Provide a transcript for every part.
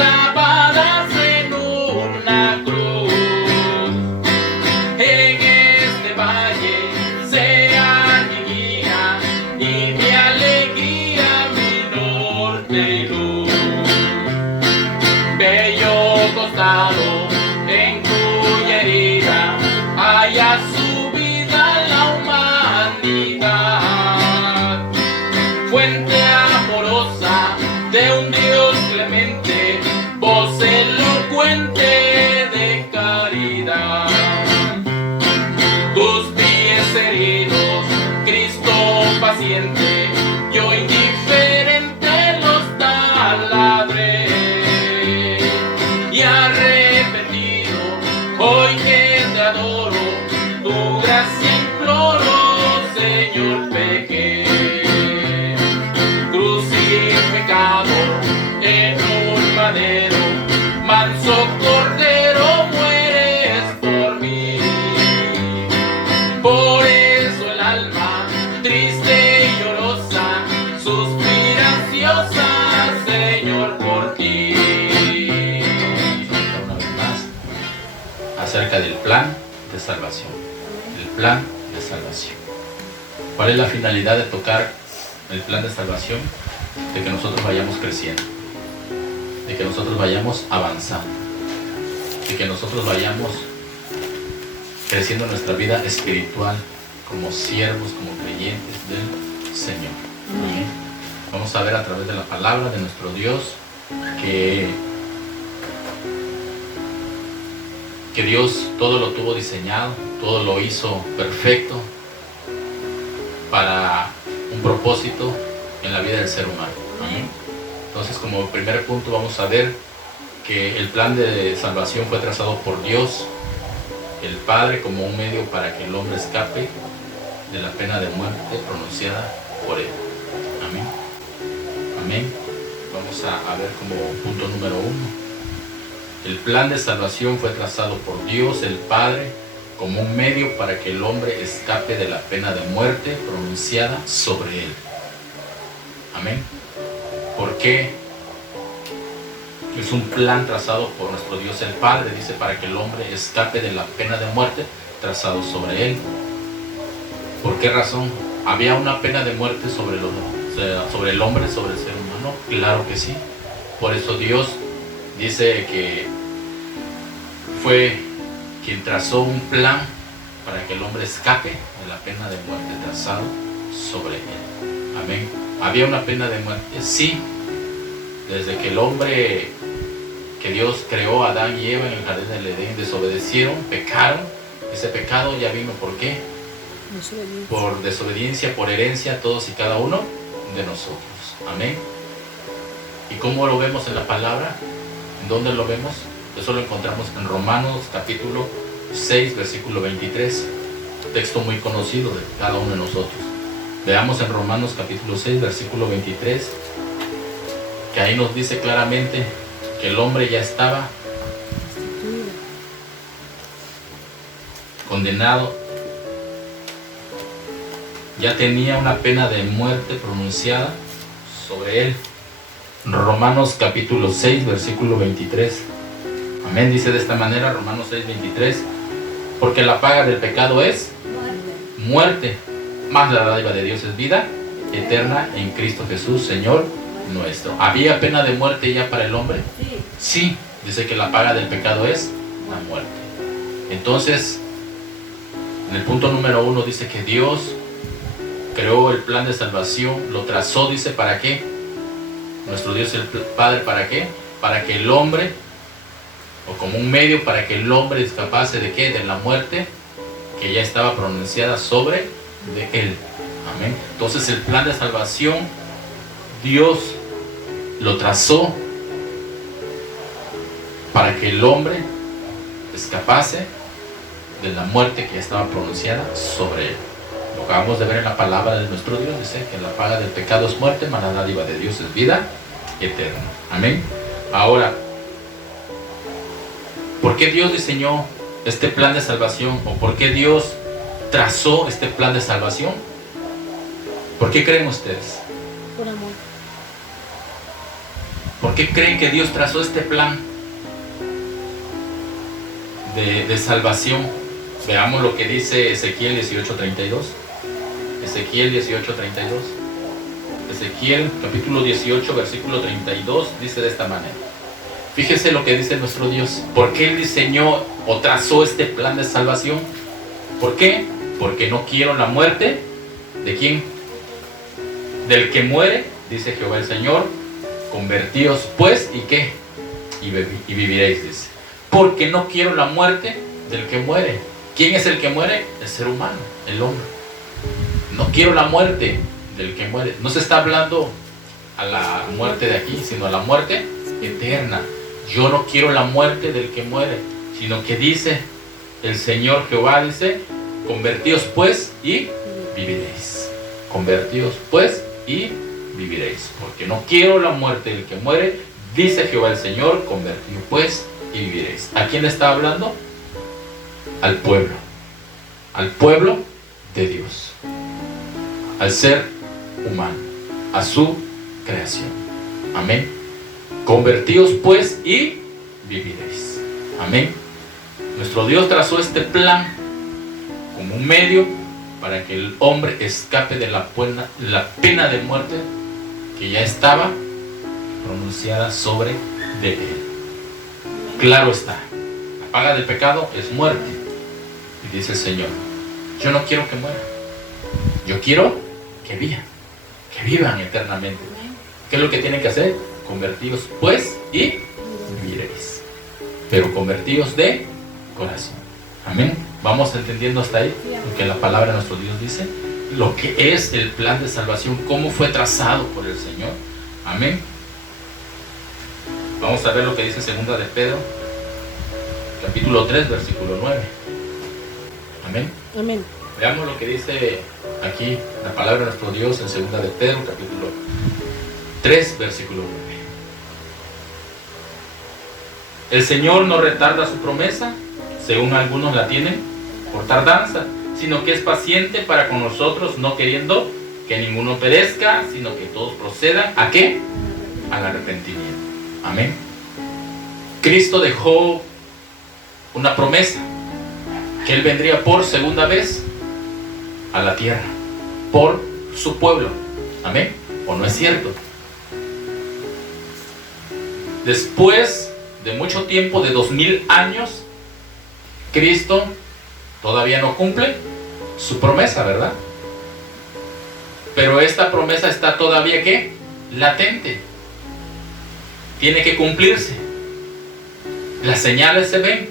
clavadas en una cruz. En este valle sea mi guía y mi alegría, mi norte y luz. Bello costado en cuya herida haya su vida la humanidad. Fuente amorosa de un Dios clemente, voz elocuente de caridad. Tus pies heridos, Cristo paciente, yo indiferente los taladré. Y arrepentido, hoy que te adoro, tu gracia imploro, Señor, pequé. Crucificado en un madero, manso cordero, mueres por mí. Por eso el alma, triste y llorosa, suspira ansiosa, Señor, por ti. Una vez más, acerca del plan de salvación. El plan de salvación. ¿Cuál es la finalidad de tocar el plan de salvación? De que nosotros vayamos creciendo, de que nosotros vayamos avanzando, de que nosotros vayamos creciendo en nuestra vida espiritual como siervos, como creyentes del Señor. ¿Amén? Vamos a ver a través de la palabra de nuestro Dios que Dios todo lo tuvo diseñado, todo lo hizo perfecto para un propósito en la vida del ser humano. ¿Amén? Entonces, como primer punto, vamos a ver que el plan de salvación fue trazado por Dios, el Padre, como un medio para que el hombre escape de la pena de muerte pronunciada por él. Amén. Amén. Vamos a ver como punto número 1. El plan de salvación fue trazado por Dios, el Padre, como un medio para que el hombre escape de la pena de muerte pronunciada sobre él. Amén. ¿Por qué? Es un plan trazado por nuestro Dios el Padre, dice, para que el hombre escape de la pena de muerte trazado sobre él. ¿Por qué razón? ¿Había una pena de muerte sobre el hombre, sobre el ser humano? Claro que sí. Por eso Dios dice que fue quien trazó un plan para que el hombre escape de la pena de muerte trazado sobre él. Amén. ¿Había una pena de muerte? Sí. Desde que el hombre que Dios creó, Adán y Eva en el jardín del Edén, desobedecieron, pecaron. Ese pecado ya vino ¿por qué? Por desobediencia, por herencia, todos y cada uno de nosotros. Amén. ¿Y cómo lo vemos en la palabra? ¿En dónde lo vemos? Eso lo encontramos en Romanos capítulo 6, versículo 23. Texto muy conocido de cada uno de nosotros. Veamos en Romanos capítulo 6, versículo 23, que ahí nos dice claramente que el hombre ya estaba condenado, ya tenía una pena de muerte pronunciada sobre él. Romanos capítulo 6, versículo 23. Amén, dice de esta manera, Romanos 6, 23, porque la paga del pecado es muerte, mas la dádiva de Dios es vida eterna en Cristo Jesús, Señor nuestro. ¿Había pena de muerte ya para el hombre? Sí, dice que la paga del pecado es la muerte. Entonces, en el punto número 1 dice que Dios creó el plan de salvación, lo trazó, dice, ¿para qué? Nuestro Dios el Padre, ¿para qué? Para que el hombre, o como un medio para que el hombre escapase de qué? De la muerte que ya estaba pronunciada sobre de él. Amén. Entonces el plan de salvación Dios lo trazó para que el hombre escapase de la muerte que ya estaba pronunciada sobre él. Lo acabamos de ver en la palabra de nuestro Dios, dice que la paga del pecado es muerte, mas la dádiva de Dios es vida eterna. Amén. Ahora, ¿por qué Dios diseñó este plan de salvación? ¿O por qué Dios trazó este plan de salvación? ¿Por qué creen ustedes? Por amor. ¿Por qué creen que Dios trazó este plan de salvación? Veamos lo que dice Ezequiel 18:32. Ezequiel 18:32. Ezequiel capítulo 18 versículo 32 dice de esta manera. Fíjese lo que dice nuestro Dios. ¿Por qué Él diseñó o trazó este plan de salvación? ¿Por qué? Porque no quiero la muerte. ¿De quién? Del que muere, dice Jehová el Señor. Convertíos pues, ¿y qué? Y viviréis, dice. Porque no quiero la muerte del que muere. ¿Quién es el que muere? El ser humano, el hombre. No quiero la muerte del que muere. No se está hablando a la muerte de aquí, sino a la muerte eterna. Yo no quiero la muerte del que muere, sino que dice el Señor Jehová, dice, convertíos pues y viviréis. Convertíos pues y viviréis. Porque no quiero la muerte del que muere, dice Jehová el Señor, convertíos pues y viviréis. ¿A quién está hablando? Al pueblo. Al pueblo de Dios. Al ser humano. A su creación. Amén. Convertíos pues y viviréis. Amén. Nuestro Dios trazó este plan como un medio para que el hombre escape de la pena de muerte que ya estaba pronunciada sobre de él. Claro está, la paga del pecado es muerte. Y dice el Señor, yo no quiero que muera, yo quiero que vivan eternamente. ¿Qué es lo que tienen que hacer? Convertíos pues y viviréis. Pero convertíos de corazón. Amén. Vamos entendiendo hasta ahí lo que la palabra de nuestro Dios dice, lo que es el plan de salvación, cómo fue trazado por el Señor. Amén. Vamos a ver lo que dice segunda de Pedro, capítulo 3, versículo 9. Amén. Amén. Veamos lo que dice aquí la palabra de nuestro Dios en segunda de Pedro, capítulo 3, versículo 9. El Señor no retarda su promesa, según algunos la tienen por tardanza, sino que es paciente para con nosotros, no queriendo que ninguno perezca, sino que todos procedan ¿a qué? Al arrepentimiento. Amén. Cristo dejó una promesa, que Él vendría por segunda vez a la tierra, por su pueblo. Amén. ¿O no es cierto? Después de mucho tiempo, de 2000 años, Cristo todavía no cumple su promesa, ¿verdad? Pero esta promesa está todavía ¿qué? Latente. Tiene que cumplirse. Las señales se ven,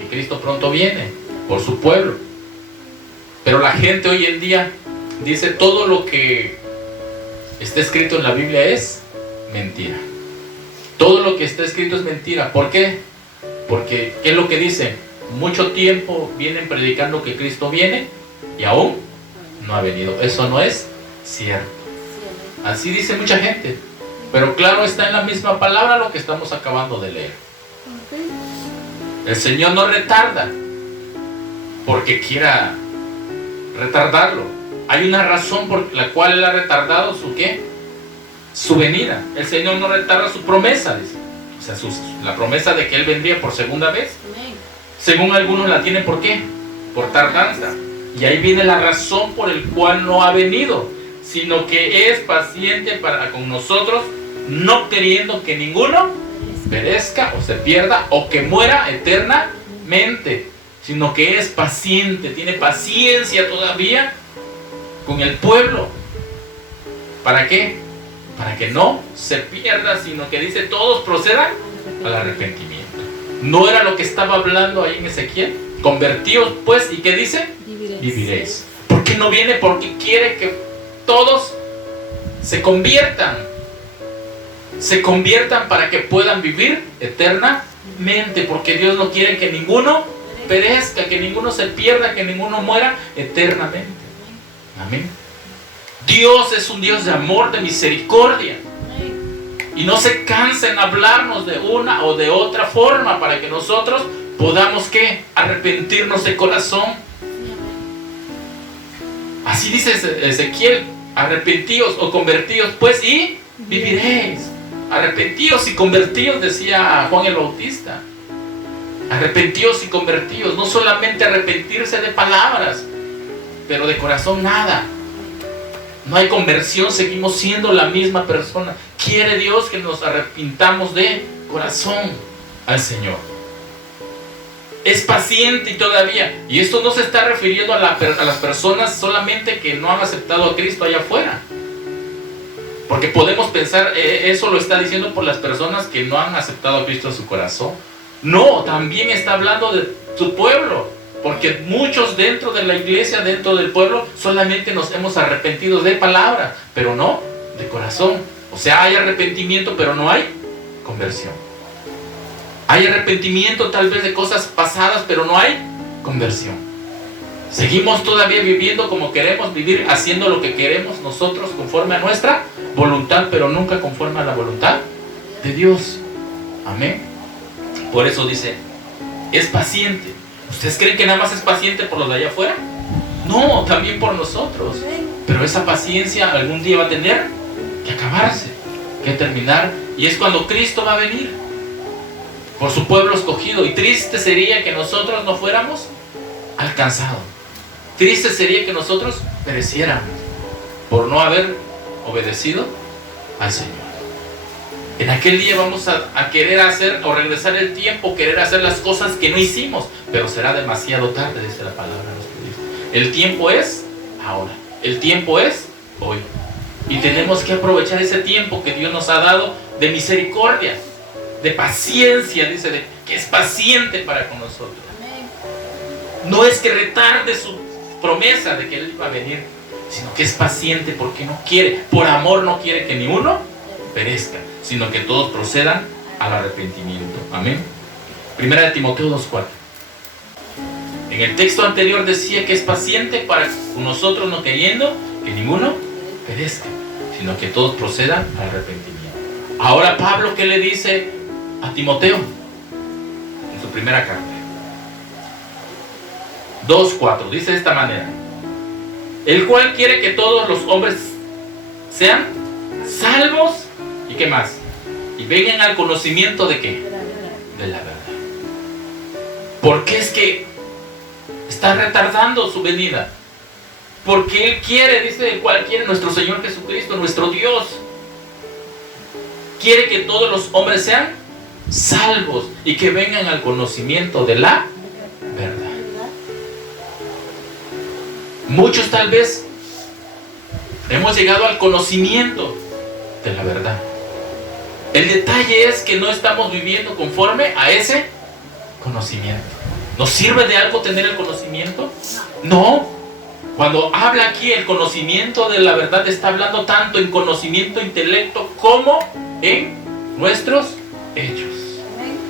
que Cristo pronto viene por su pueblo. Pero la gente hoy en día dice todo lo que está escrito en la Biblia es mentira. Todo lo que está escrito es mentira. ¿Por qué? Porque, ¿qué es lo que dice? Mucho tiempo vienen predicando que Cristo viene y aún no ha venido. Eso no es cierto. Así dice mucha gente. Pero claro, está en la misma palabra lo que estamos acabando de leer. El Señor no retarda porque quiera retardarlo. Hay una razón por la cual Él ha retardado su ¿qué? Su venida. El Señor no retarda su promesa, dice. O sea, la promesa de que Él vendría por segunda vez. Según algunos la tienen, ¿por qué? Por tardanza. Y ahí viene la razón por el cual no ha venido, sino que es paciente para con nosotros, no queriendo que ninguno perezca o se pierda o que muera eternamente, sino que es paciente, tiene paciencia todavía con el pueblo. ¿Para qué? Para que no se pierda, sino que dice todos procedan al arrepentimiento. ¿No era lo que estaba hablando ahí en Ezequiel? Convertíos pues, ¿y qué dice? Viviréis. ¿Por qué no viene? Porque quiere que todos se conviertan para que puedan vivir eternamente, porque Dios no quiere que ninguno perezca, que ninguno se pierda, que ninguno muera eternamente. Amén. Dios es un Dios de amor, de misericordia, y no se cansa en hablarnos de una o de otra forma para que nosotros podamos ¿qué? Arrepentirnos de corazón. Así dice Ezequiel: arrepentíos o convertíos pues y viviréis. Arrepentíos y convertíos, decía Juan el Bautista. Arrepentíos y convertíos. No solamente arrepentirse de palabras, pero de corazón nada. No hay conversión, seguimos siendo la misma persona. Quiere Dios que nos arrepintamos de corazón al Señor. Es paciente y todavía. Y esto no se está refiriendo a las personas solamente que no han aceptado a Cristo allá afuera. Porque podemos pensar, eso lo está diciendo por las personas que no han aceptado a Cristo en su corazón. No, también está hablando de su pueblo. Porque muchos dentro de la iglesia, dentro del pueblo, solamente nos hemos arrepentido de palabra, pero no de corazón. O sea, hay arrepentimiento, pero no hay conversión. Hay arrepentimiento tal vez de cosas pasadas, pero no hay conversión. Seguimos todavía viviendo como queremos vivir, haciendo lo que queremos nosotros conforme a nuestra voluntad, pero nunca conforme a la voluntad de Dios. Amén. Por eso dice, es paciente. ¿Ustedes creen que nada más es paciente por los de allá afuera? No, también por nosotros. Pero esa paciencia algún día va a tener que acabarse, que terminar. Y es cuando Cristo va a venir por su pueblo escogido. Y triste sería que nosotros no fuéramos alcanzados. Triste sería que nosotros pereciéramos por no haber obedecido al Señor. En aquel día vamos a querer hacer o regresar el tiempo, querer hacer las cosas que no hicimos, pero será demasiado tarde, dice la palabra de nuestro Dios. El tiempo es ahora, el tiempo es hoy. Y tenemos que aprovechar ese tiempo que Dios nos ha dado de misericordia, de paciencia, dice, que es paciente para con nosotros. No es que retarde su promesa de que Él va a venir, sino que es paciente porque no quiere, por amor no quiere que ni uno perezca, sino que todos procedan al arrepentimiento. Amén. Primera de Timoteo 2:4. En el texto anterior decía que es paciente para con nosotros, no queriendo que ninguno perezca, sino que todos procedan al arrepentimiento. Ahora Pablo, ¿qué le dice a Timoteo? En su primera carta 2:4 dice de esta manera: el cual quiere que todos los hombres sean salvos. ¿Y qué más? Y vengan al conocimiento de ¿qué? De la verdad. ¿Por qué es que está retardando su venida? Porque Él quiere, dice, el cual quiere nuestro Señor Jesucristo, nuestro Dios. Quiere que todos los hombres sean salvos y que vengan al conocimiento de la verdad. Muchos tal vez hemos llegado al conocimiento de la verdad. El detalle es que no estamos viviendo conforme a ese conocimiento. ¿Nos sirve de algo tener el conocimiento? No. Cuando habla aquí el conocimiento de la verdad, está hablando tanto en conocimiento intelecto como en nuestros hechos,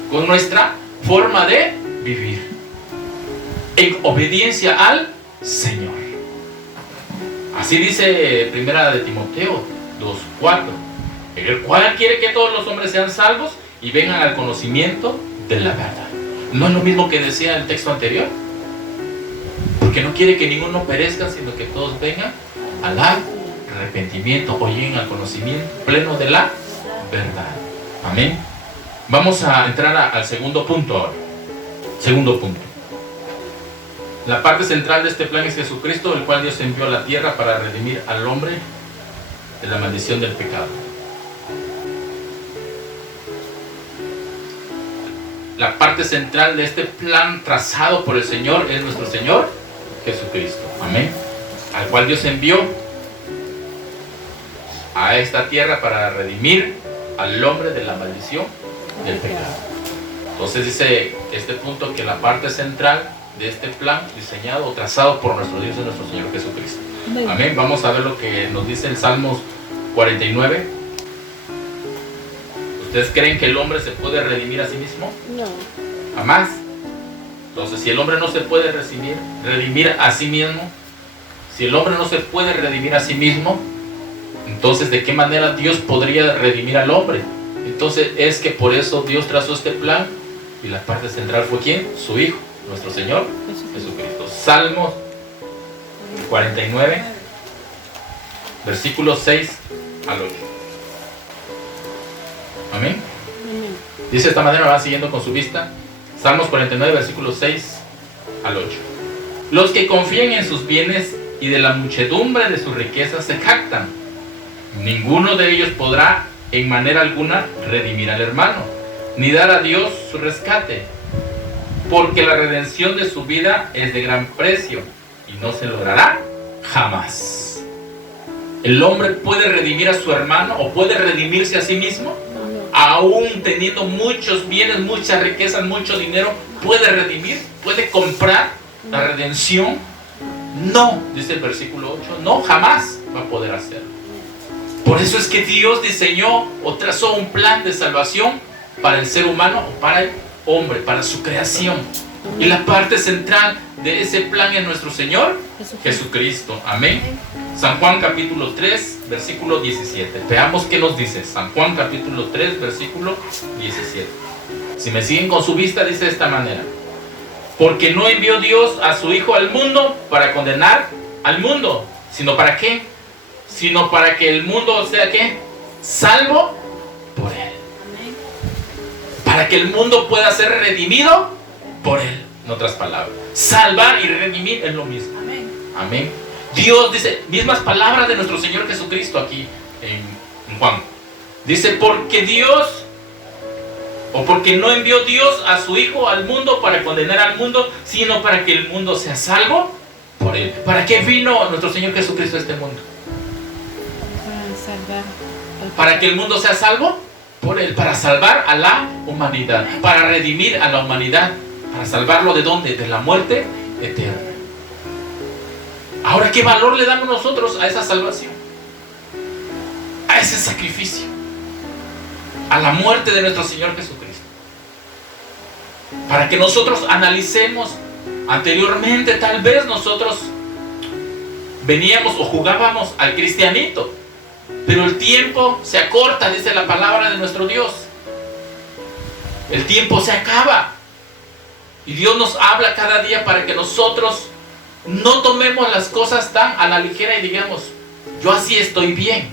con nuestra forma de vivir, en obediencia al Señor. Así dice Primera de Timoteo 2:4. El cual quiere que todos los hombres sean salvos y vengan al conocimiento de la verdad. ¿No es lo mismo que decía el texto anterior? Porque no quiere que ninguno perezca, sino que todos vengan al arrepentimiento o lleguen al conocimiento pleno de la verdad. Amén. Vamos a entrar al segundo punto ahora. Segundo punto. La parte central de este plan es Jesucristo, el cual Dios envió a la tierra para redimir al hombre de la maldición del pecado. La parte central de este plan trazado por el Señor es nuestro Señor Jesucristo. Amén. Al cual Dios envió a esta tierra para redimir al hombre de la maldición del pecado. Entonces dice este punto que la parte central de este plan diseñado o trazado por nuestro Dios es nuestro Señor Jesucristo. Amén. Vamos a ver lo que nos dice el Salmos 49. ¿Ustedes creen que el hombre se puede redimir a sí mismo? No. Jamás. Entonces, si el hombre no se puede redimir a sí mismo, si el hombre no se puede redimir a sí mismo, entonces ¿de qué manera Dios podría redimir al hombre? Entonces es que por eso Dios trazó este plan y la parte central fue ¿quién? Su Hijo, nuestro Señor Jesucristo. Salmos 49, versículos 6 al 8. Amén. Dice de esta manera, va siguiendo con su vista. Salmos 49, versículos 6 al 8. Los que confían en sus bienes y de la muchedumbre de sus riquezas se jactan. Ninguno de ellos podrá en manera alguna redimir al hermano, ni dar a Dios su rescate, porque la redención de su vida es de gran precio y no se logrará jamás. ¿El hombre puede redimir a su hermano o puede redimirse a sí mismo? Aún teniendo muchos bienes, muchas riquezas, mucho dinero, ¿puede redimir? ¿Puede comprar la redención? No, dice el versículo 8, no, jamás va a poder hacerlo. Por eso es que Dios diseñó o trazó un plan de salvación para el ser humano o para el hombre, para su creación. Y la parte central de ese plan es nuestro Señor Jesucristo. Amén. San Juan capítulo 3, versículo 17. Veamos qué nos dice. San Juan capítulo 3, versículo 17. Si me siguen con su vista, dice de esta manera: porque no envió Dios a su Hijo al mundo para condenar al mundo, sino ¿para qué? Sino para que el mundo sea ¿qué? Salvo por Él. Para que el mundo pueda ser redimido por Él. En otras palabras, salvar y redimir es lo mismo. Amén. Dios dice, mismas palabras de nuestro Señor Jesucristo aquí en Juan. Dice, porque Dios, o porque no envió Dios a su Hijo al mundo para condenar al mundo, sino para que el mundo sea salvo por Él. ¿Para qué vino nuestro Señor Jesucristo a este mundo? Para que el mundo sea salvo por Él, para salvar a la humanidad, para redimir a la humanidad, para salvarlo ¿de dónde? De la muerte eterna. Ahora, ¿qué valor le damos nosotros a esa salvación? A ese sacrificio, a la muerte de nuestro Señor Jesucristo. Para que nosotros analicemos. Anteriormente tal vez nosotros veníamos o jugábamos al cristianito, pero el tiempo se acorta, dice la palabra de nuestro Dios. El tiempo se acaba. Y Dios nos habla cada día para que nosotros no tomemos las cosas tan a la ligera y digamos, yo así estoy bien.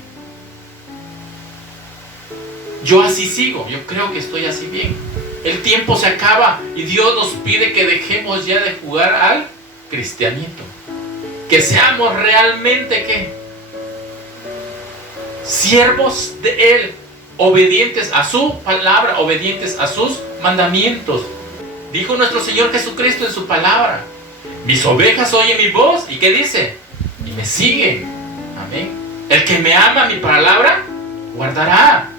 Yo así sigo, yo creo que estoy así bien. El tiempo se acaba y Dios nos pide que dejemos ya de jugar al cristianito. Que seamos realmente ¿qué? Siervos de Él, obedientes a su palabra, obedientes a sus mandamientos. Dijo nuestro Señor Jesucristo en su palabra: mis ovejas oyen mi voz, ¿y qué dice? Y me siguen. Amén. El que me ama mi palabra, guardará.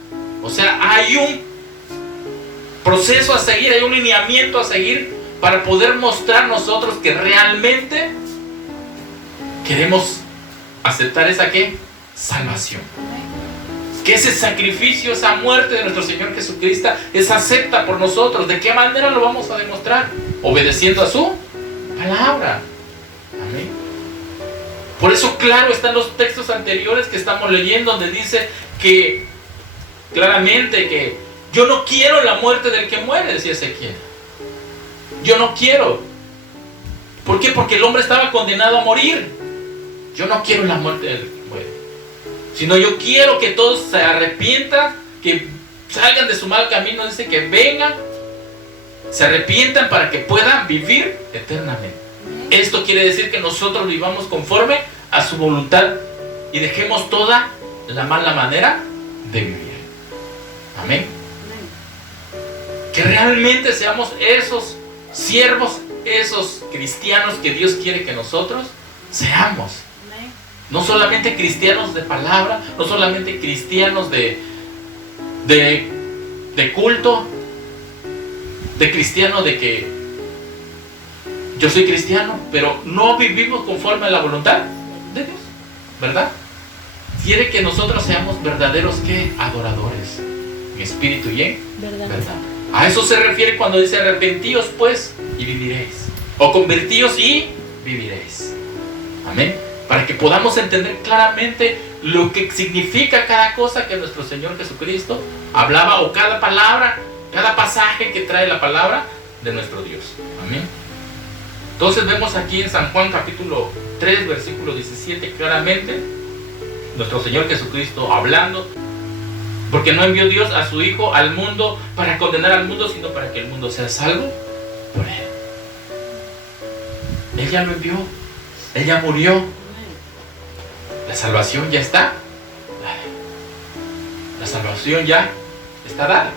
O sea, hay un proceso a seguir, hay un lineamiento a seguir para poder mostrar nosotros que realmente queremos aceptar esa ¿qué? Salvación. Que ese sacrificio, esa muerte de nuestro Señor Jesucristo es acepta por nosotros. ¿De qué manera lo vamos a demostrar? Obedeciendo a su palabra. Amén. Por eso, claro, están los textos anteriores que estamos leyendo, donde dice que claramente que yo no quiero la muerte del que muere, decía Ezequiel. Yo no quiero. ¿Por qué? Porque el hombre estaba condenado a morir. Yo no quiero la muerte del que muere, sino yo quiero que todos se arrepientan, que salgan de su mal camino. Dice que vengan, se arrepientan para que puedan vivir eternamente. Esto quiere decir que nosotros vivamos conforme a su voluntad y dejemos toda la mala manera de vivir. Amén. Que realmente seamos esos siervos, esos cristianos que Dios quiere que nosotros seamos. No solamente cristianos de palabra, no solamente cristianos de culto, de cristiano de que yo soy cristiano, pero no vivimos conforme a la voluntad de Dios, ¿verdad? Quiere que nosotros seamos verdaderos ¿qué? Adoradores, en espíritu y en verdad. A eso se refiere cuando dice arrepentíos pues y viviréis, o convertíos y viviréis. Amén. Para que podamos entender claramente lo que significa cada cosa que nuestro Señor Jesucristo hablaba, o cada palabra, cada pasaje que trae la palabra de nuestro Dios. Amén. Entonces vemos aquí en San Juan capítulo 3, versículo 17, claramente nuestro Señor Jesucristo hablando. Porque no envió Dios a su Hijo al mundo para condenar al mundo, sino para que el mundo sea salvo por Él. Él ya lo envió. Él ya murió. La salvación ya está. La salvación ya está dada.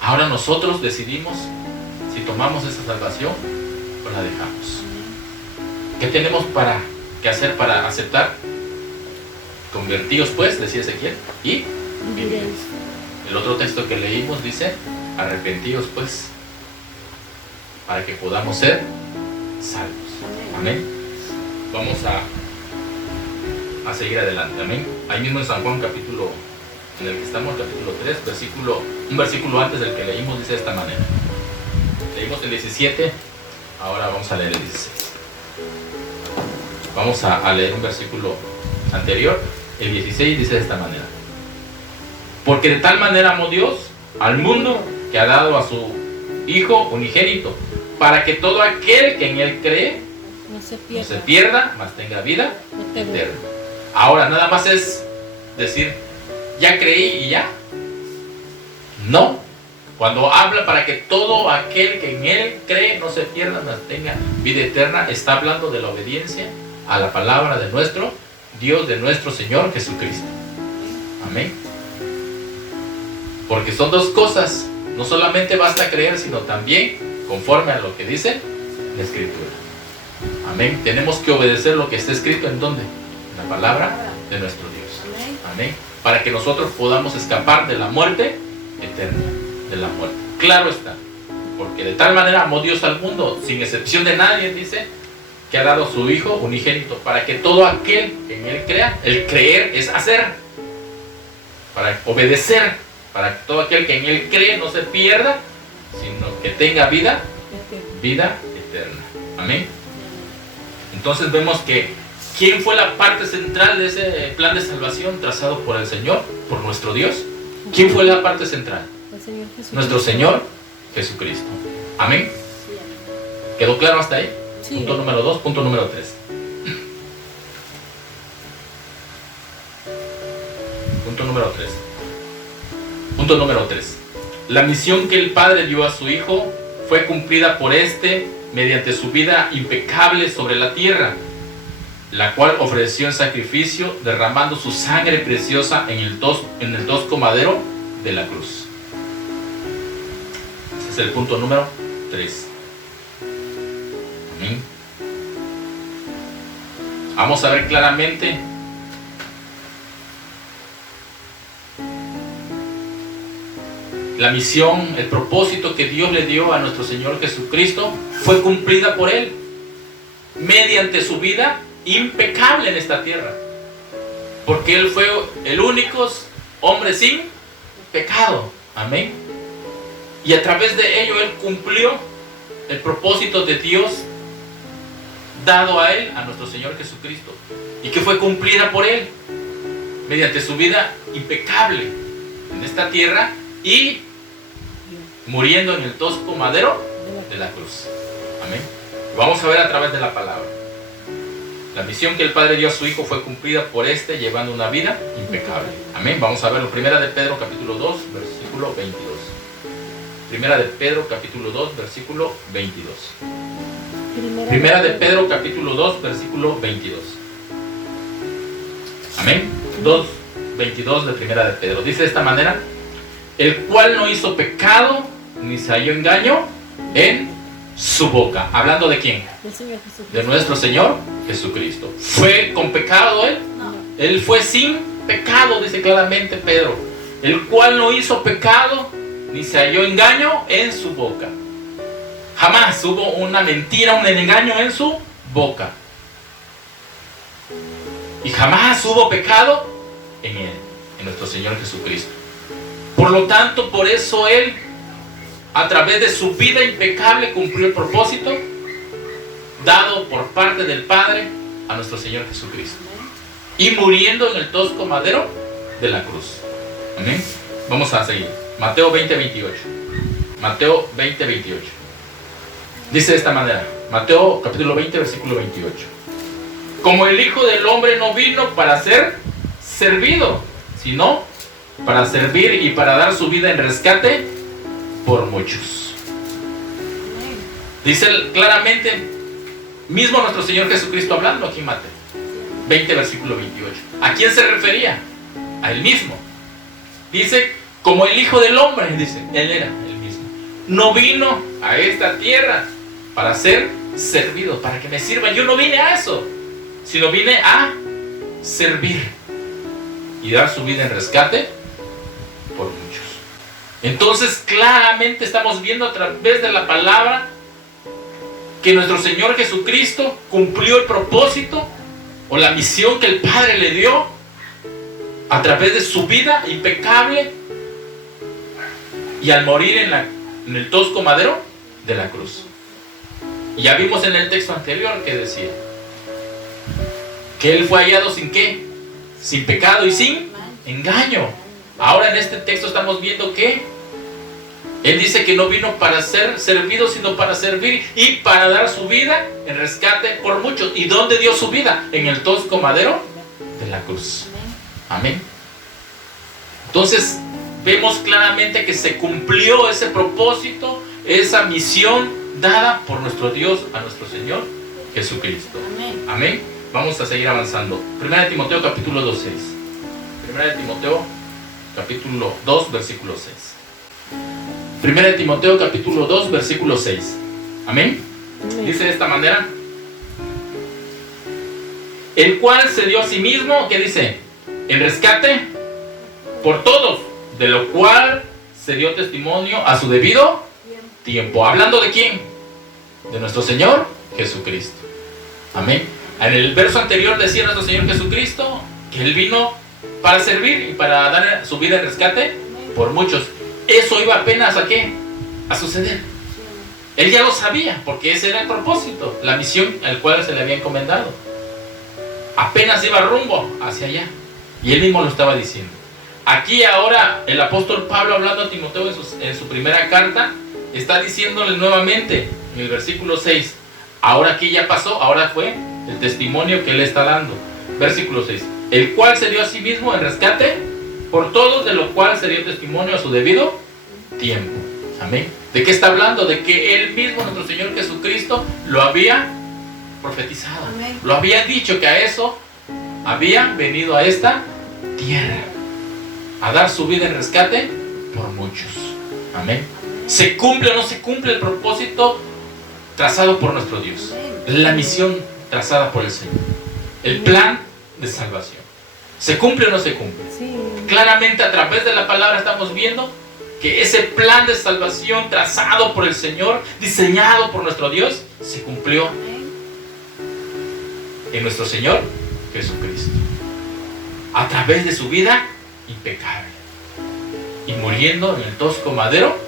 Ahora nosotros decidimos si tomamos esa salvación o la dejamos. ¿Qué tenemos que hacer para aceptar? Convertíos pues, decía Ezequiel, y viviréis. El otro texto que leímos dice, arrepentíos pues, para que podamos ser salvos. Amén. Vamos a seguir adelante. Amén. Ahí mismo en San Juan capítulo, en el que estamos, capítulo 3, un versículo antes del que leímos, dice de esta manera. Leímos el 17, ahora vamos a leer el 16. Vamos a leer un versículo anterior. El 16 dice de esta manera: porque de tal manera amó Dios al mundo que ha dado a su Hijo unigénito, para que todo aquel que en Él cree no se pierda, mas tenga vida eterna. Ahora nada más es decir, ya creí y ya. No. Cuando habla para que todo aquel que en Él cree no se pierda, mas tenga vida eterna, está hablando de la obediencia a la palabra de nuestro Dios, de nuestro Señor Jesucristo. Amén. Porque son dos cosas. No solamente basta creer, sino también conforme a lo que dice la Escritura. Amén. Tenemos que obedecer lo que está escrito en ¿dónde? En la palabra de nuestro Dios. Amén. Para que nosotros podamos escapar de la muerte eterna. De la muerte. Claro está. Porque de tal manera amó Dios al mundo, sin excepción de nadie, dice, que ha dado a su Hijo unigénito, para que todo aquel que en Él crea, el creer es hacer, para obedecer, para que todo aquel que en Él cree no se pierda, sino que tenga vida eterna. Amén. Entonces vemos que ¿quién fue la parte central de ese plan de salvación trazado por el Señor, por nuestro Dios? ¿Quién fue la parte central? Nuestro Señor Jesucristo. Amén. ¿Quedó claro hasta ahí? Sí. Punto número 2, punto número 3. Punto número 3. Punto número 3. La misión que el Padre dio a su Hijo fue cumplida por este mediante su vida impecable sobre la tierra, la cual ofreció en sacrificio derramando su sangre preciosa en el tosco madero de la cruz. Ese es el punto número 3. Amén. Vamos a ver claramente la misión, el propósito que Dios le dio a nuestro Señor Jesucristo fue cumplida por Él mediante su vida impecable en esta tierra, porque Él fue el único hombre sin pecado. Amén. Y a través de ello Él cumplió el propósito de Dios dado a Él, a nuestro Señor Jesucristo, y que fue cumplida por Él mediante su vida impecable en esta tierra y muriendo en el tosco madero de la cruz. Amén. Vamos a ver a través de la palabra. La misión que el Padre dio a su Hijo fue cumplida por este, llevando una vida impecable. Amén. Vamos a verlo. Primera de Pedro capítulo 2, versículo 22. Primera de Pedro capítulo 2, versículo 22. Primera de Pedro capítulo 2, versículo 22. Amén. 2, 22 de Primera de Pedro. Dice de esta manera: el cual no hizo pecado, ni se halló engaño en su boca. ¿Hablando de quién? De nuestro Señor Jesucristo. ¿Fue con pecado Él? No. Él fue sin pecado, dice claramente Pedro. El cual no hizo pecado, ni se halló engaño en su boca. Jamás hubo una mentira, un engaño en su boca. Y jamás hubo pecado en Él, en nuestro Señor Jesucristo. Por lo tanto, por eso Él, a través de su vida impecable, cumplió el propósito dado por parte del Padre a nuestro Señor Jesucristo, y muriendo en el tosco madero de la cruz. Amén. Vamos a seguir. Mateo 20, 28. Mateo 20, 28. Dice de esta manera. Mateo capítulo 20, versículo 28. Como el Hijo del Hombre no vino para ser servido, sino para servir y para dar su vida en rescate por muchos. Dice claramente, mismo nuestro Señor Jesucristo hablando aquí en Mateo 20, versículo 28. ¿A quién se refería? A Él mismo. Dice, como el Hijo del Hombre, dice, Él era el mismo. No vino a esta tierra para ser servido, para que me sirvan. Yo no vine a eso, sino vine a servir y dar su vida en rescate por muchos. Entonces claramente estamos viendo a través de la palabra que nuestro Señor Jesucristo cumplió el propósito o la misión que el Padre le dio a través de su vida impecable y al morir en el tosco madero de la cruz. Y ya vimos en el texto anterior que decía que Él fue hallado sin qué, sin pecado y sin engaño. Ahora en este texto estamos viendo que Él dice que no vino para ser servido, sino para servir y para dar su vida en rescate por muchos. ¿Y dónde dio su vida? En el tosco madero de la cruz. Amén. Entonces vemos claramente que se cumplió ese propósito, esa misión dada por nuestro Dios a nuestro Señor Jesucristo. Amén. Amén. Vamos a seguir avanzando. 1 Timoteo capítulo 2, 6. 1 Timoteo capítulo 2, versículo 6. 1 Timoteo capítulo 2, versículo 6. Amén. Dice de esta manera: el cual se dio a sí mismo, ¿qué dice? En rescate por todos, de lo cual se dio testimonio a su debido tiempo. ¿Hablando de quién? De nuestro Señor Jesucristo. Amén. En el verso anterior decía nuestro Señor Jesucristo que Él vino para servir y para dar su vida en rescate por muchos. Eso iba apenas ¿a qué? A suceder. Él ya lo sabía, porque ese era el propósito, la misión al cual se le había encomendado. Apenas iba rumbo hacia allá, y Él mismo lo estaba diciendo. Aquí ahora el apóstol Pablo, hablando a Timoteo en su primera carta, está diciéndole nuevamente en el versículo 6, ahora aquí ya pasó, ahora fue el testimonio que Él está dando. Versículo 6, el cual se dio a sí mismo en rescate por todos, de lo cual se dio testimonio a su debido tiempo. Amén. ¿De qué está hablando? De que Él mismo, nuestro Señor Jesucristo, lo había profetizado. Amén. Lo había dicho que a eso había venido a esta tierra, a dar su vida en rescate por muchos. Amén. ¿Se cumple o no se cumple el propósito trazado por nuestro Dios? La misión trazada por el Señor. El plan de salvación. ¿Se cumple o no se cumple? Sí. Claramente a través de la palabra estamos viendo que ese plan de salvación trazado por el Señor, diseñado por nuestro Dios, se cumplió en nuestro Señor Jesucristo. A través de su vida impecable y muriendo en el tosco madero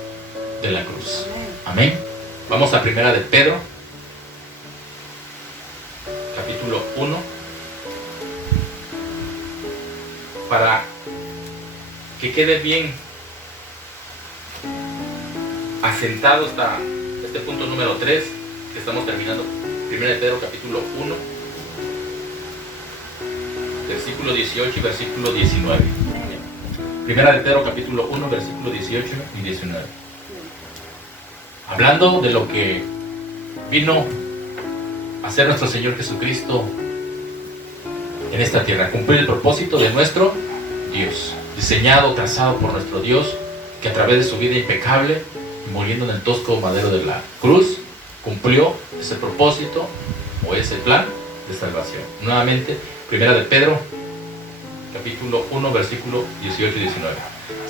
de la cruz. Amén. Vamos a primera de Pedro capítulo 1 para que quede bien asentado hasta este punto número 3 que estamos terminando. Primera de Pedro capítulo 1 versículo 18 y versículo 19. Primera de Pedro capítulo 1 versículo 18 y 19. Hablando de lo que vino a hacer nuestro Señor Jesucristo en esta tierra, cumplir el propósito de nuestro Dios, diseñado, trazado por nuestro Dios, que a través de su vida impecable, muriendo en el tosco madero de la cruz, cumplió ese propósito o ese plan de salvación. Nuevamente, primera de Pedro capítulo 1 versículo 18 y 19.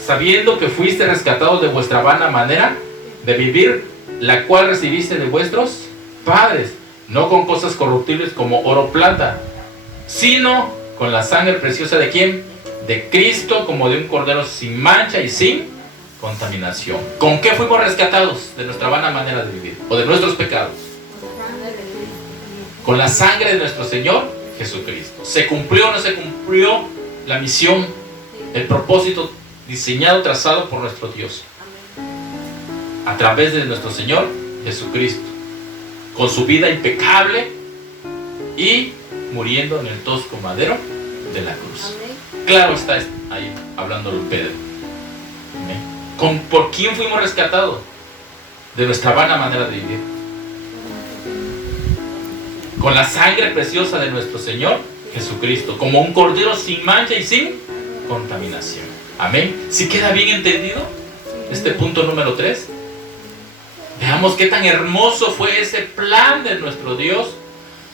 Sabiendo que fuiste rescatados de vuestra vana manera de vivir, la cual recibiste de vuestros padres, no con cosas corruptibles como oro o plata, sino con la sangre preciosa ¿de quién? De Cristo, como de un cordero sin mancha y sin contaminación. ¿Con qué fuimos rescatados de nuestra vana manera de vivir o de nuestros pecados? Con la sangre de nuestro Señor Jesucristo. ¿Se cumplió o no se cumplió la misión, el propósito diseñado, trazado por nuestro Dios a través de nuestro Señor Jesucristo, con su vida impecable y muriendo en el tosco madero de la cruz? Claro está esto. ahí hablándolo Pedro. ¿Amén? ¿Por quién fuimos rescatados? De nuestra vana manera de vivir. Con la sangre preciosa de nuestro Señor Jesucristo, como un cordero sin mancha y sin contaminación. Amén. ¿Sí queda bien entendido este punto número 3? Veamos qué tan hermoso fue ese plan de nuestro Dios,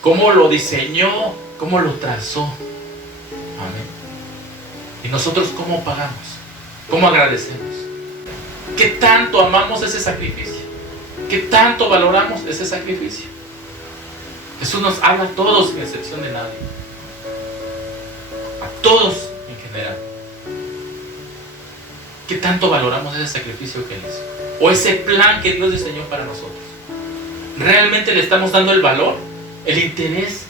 cómo lo diseñó, cómo lo trazó. Amén. Y nosotros cómo pagamos, cómo agradecemos, qué tanto amamos ese sacrificio, qué tanto valoramos ese sacrificio. Jesús nos habla a todos, sin excepción de nadie, a todos en general. ¿Qué tanto valoramos ese sacrificio que Él hizo? O ese plan que Dios diseñó para nosotros. ¿Realmente le estamos dando el valor, el interés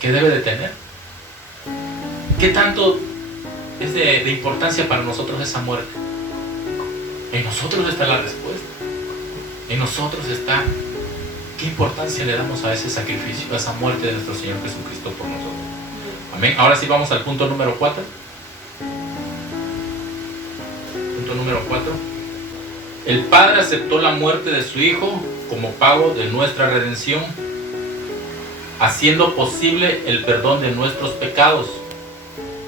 que debe de tener? ¿Qué tanto es de importancia para nosotros esa muerte? En nosotros está la respuesta. En nosotros está qué importancia le damos a ese sacrificio, a esa muerte de nuestro Señor Jesucristo por nosotros. Amén. Ahora sí vamos al punto número 4. Punto número 4. El Padre aceptó la muerte de su Hijo como pago de nuestra redención, haciendo posible el perdón de nuestros pecados,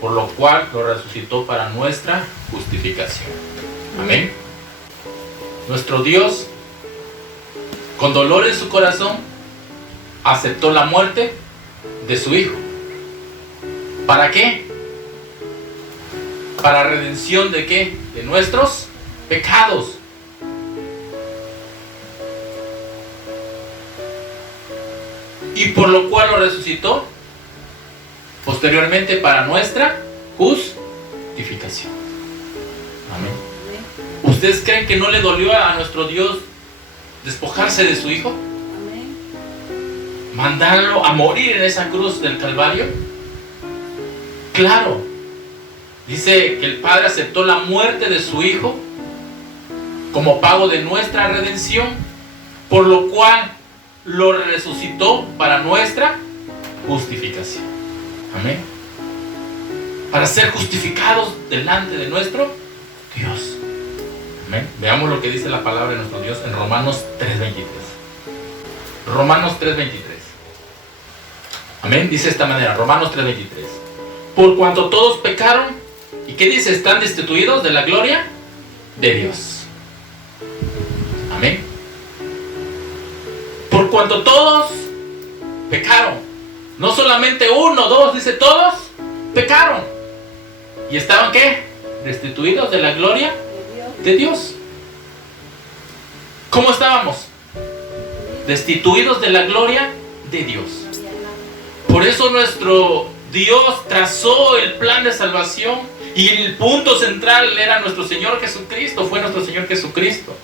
por lo cual lo resucitó para nuestra justificación. Amén. Nuestro Dios, con dolor en su corazón, aceptó la muerte de su Hijo. ¿Para qué? ¿Para redención de qué? De nuestros pecados. Y por lo cual lo resucitó posteriormente para nuestra justificación. Amén. ¿Ustedes creen que no le dolió a nuestro Dios despojarse de su Hijo? Amén. Mandarlo a morir en esa cruz del Calvario. Claro. Dice que el Padre aceptó la muerte de su Hijo como pago de nuestra redención, por lo cual lo resucitó para nuestra justificación. Amén. Para ser justificados delante de nuestro Dios. Amén. Veamos lo que dice la palabra de nuestro Dios en Romanos 3:23. Romanos 3:23. Amén. Dice de esta manera, Romanos 3:23. Por cuanto todos pecaron, ¿y qué dice? Están destituidos de la gloria de Dios. Amén. Por cuanto todos pecaron, no solamente uno, dos, dice todos pecaron. ¿Y estaban qué? Destituidos de la gloria de Dios. ¿Cómo estábamos? Destituidos de la gloria de Dios. Por eso nuestro Dios trazó el plan de salvación y el punto central era nuestro Señor Jesucristo, fue nuestro Señor Jesucristo.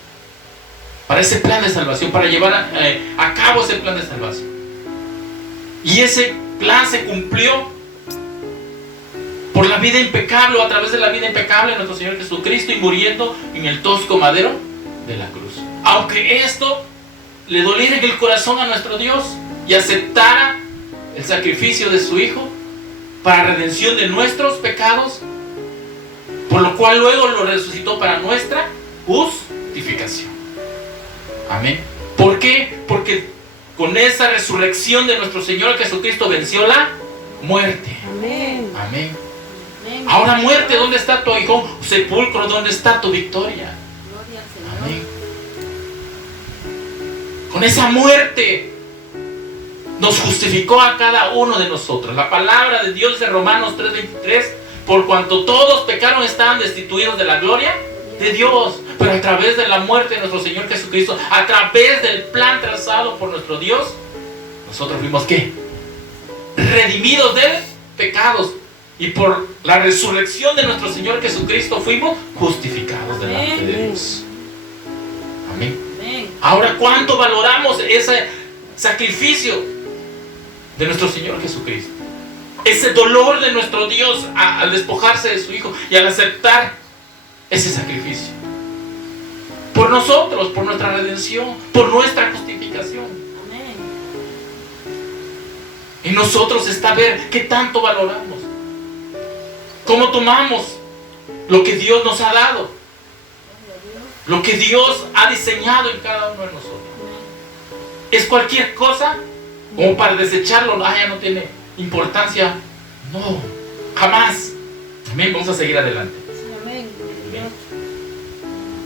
Para ese plan de salvación, para llevar a cabo ese plan de salvación. Y ese plan se cumplió por la vida impecable, o a través de la vida impecable de nuestro Señor Jesucristo, y muriendo en el tosco madero de la cruz. Aunque esto le doliera en el corazón a nuestro Dios y aceptara el sacrificio de su Hijo para redención de nuestros pecados, por lo cual luego lo resucitó para nuestra justificación. Amén. ¿Por qué? Porque con esa resurrección de nuestro Señor Jesucristo venció la muerte. Amén. Amén. Amén. Ahora, muerte, ¿dónde está tu aguijón? Sepulcro, ¿dónde está tu victoria? Gloria al Señor. Amén. Con esa muerte nos justificó a cada uno de nosotros. La palabra de Dios de Romanos 3:23, por cuanto todos pecaron, estaban destituidos de la gloria de Dios, pero a través de la muerte de nuestro Señor Jesucristo, a través del plan trazado por nuestro Dios, nosotros fuimos ¿qué? Redimidos de pecados, y por la resurrección de nuestro Señor Jesucristo fuimos justificados delante de Dios. Amén. Amén. Ahora, ¿cuánto valoramos ese sacrificio de nuestro Señor Jesucristo? Ese dolor de nuestro Dios al despojarse de su Hijo y al aceptar ese sacrificio por nosotros, por nuestra redención, por nuestra justificación. Amén. En nosotros está ver qué tanto valoramos, cómo tomamos lo que Dios nos ha dado, lo que Dios ha diseñado en cada uno de nosotros. ¿Es cualquier cosa como para desecharlo? Ya no tiene importancia. No, jamás. Amén. Vamos a seguir adelante. Amén.